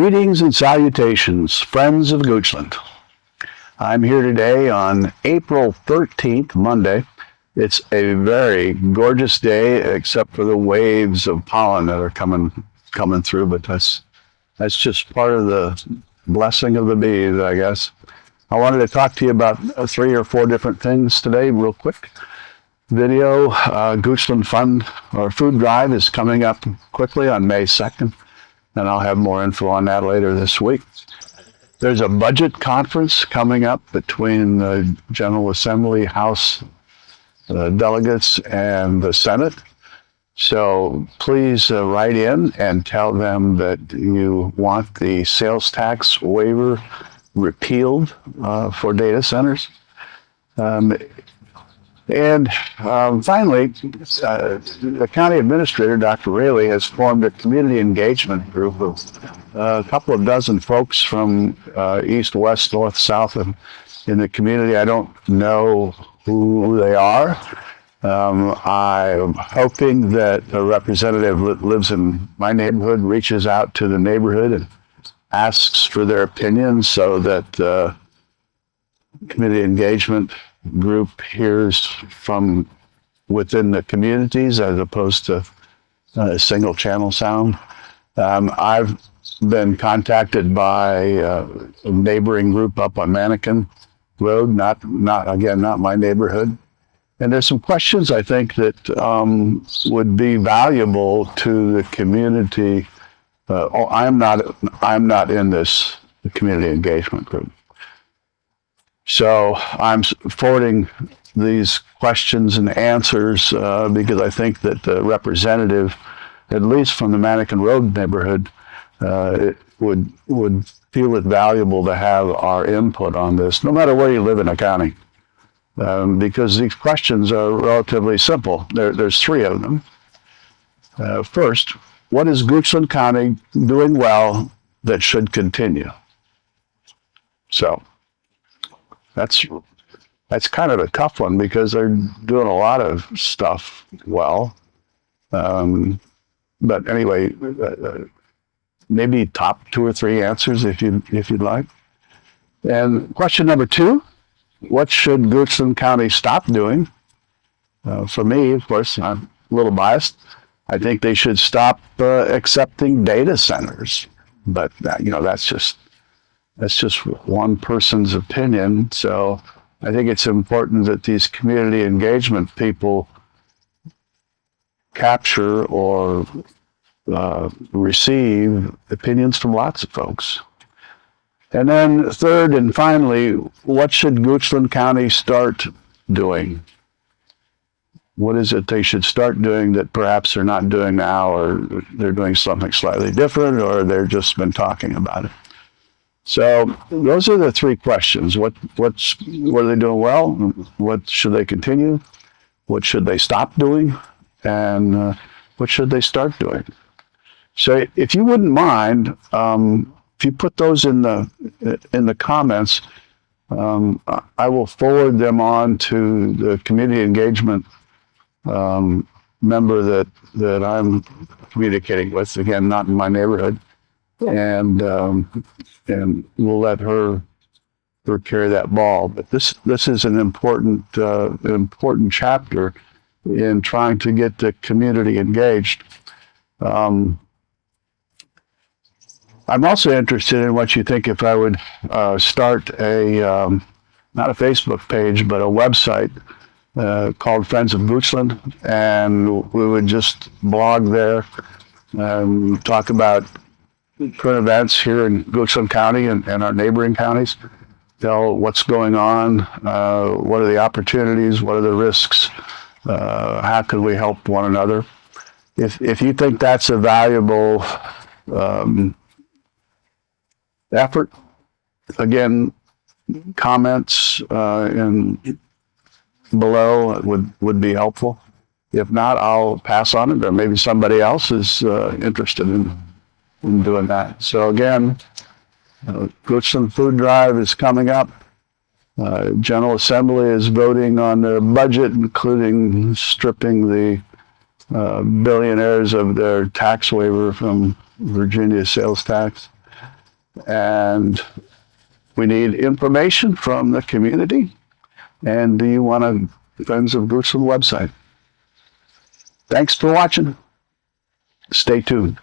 Greetings and salutations, friends of Goochland. I'm here today on April 13th, Monday. It's a very gorgeous day, except for the waves of pollen that are coming through, but that's just part of the blessing of the bees, I guess. I wanted to talk to you about 3 or 4 different things today, real quick. Video, Goochland Fund, or Food Drive is coming up quickly on May 2nd, and I'll have more info on that later this week. There's a budget conference coming up between the General Assembly, House delegates, and the Senate. So please write in and tell them that you want the sales tax waiver repealed for data centers. And finally, the county administrator, Dr. Raley, has formed a community engagement group of a couple of dozen folks from east, west, north, south in the community. I don't know who they are. I'm hoping that a representative that lives in my neighborhood reaches out to the neighborhood and asks for their opinion so that community engagement group hears from within the communities as opposed to single channel sound. I've been contacted by a neighboring group up on Mannequin Road, not my neighborhood. And there's some questions I think that would be valuable to the community. I'm not in this community engagement group. So I'm forwarding these questions and answers because I think that the representative, at least from the Mannequin Road neighborhood, would feel it valuable to have our input on this, no matter where you live in the county, because these questions are relatively simple. There's 3 of them. First, what is Goochland County doing well that should continue? So that's kind of a tough one because they're doing a lot of stuff well. But anyway, maybe top 2 or 3 answers if you'd like. And question number 2, what should Goochland County stop doing? For me, of course, I'm a little biased. I think they should stop accepting data centers. But that's just one person's opinion. So I think it's important that these community engagement people capture or receive opinions from lots of folks. And then third and finally, what should Goochland County start doing? What is it they should start doing that perhaps they're not doing now, or they're doing something slightly different, or they've just been talking about it? So those are the 3 questions. What are they doing well? What should they continue? What should they stop doing? And what should they start doing? So if you wouldn't mind, if you put those in the comments, I will forward them on to the community engagement member that I'm communicating with. Again, not in my neighborhood, and we'll let her carry that ball. But this is an important chapter in trying to get the community engaged. I'm also interested in what you think if I would start not a Facebook page, but a website called Friends of Goochland, and we would just blog there and talk about current events here in Goochland County and our neighboring counties. Tell what's going on, what are the opportunities, what are the risks, how can we help one another. If you think that's a valuable effort, again, comments below would be helpful. If not, I'll pass on it, or maybe somebody else is interested in doing that. So again, Goochland Food Drive is coming up. General Assembly is voting on their budget, including stripping the billionaires of their tax waiver from Virginia sales tax. And we need information from the community. And do you want a Friends of Goochland website? Thanks for watching. Stay tuned.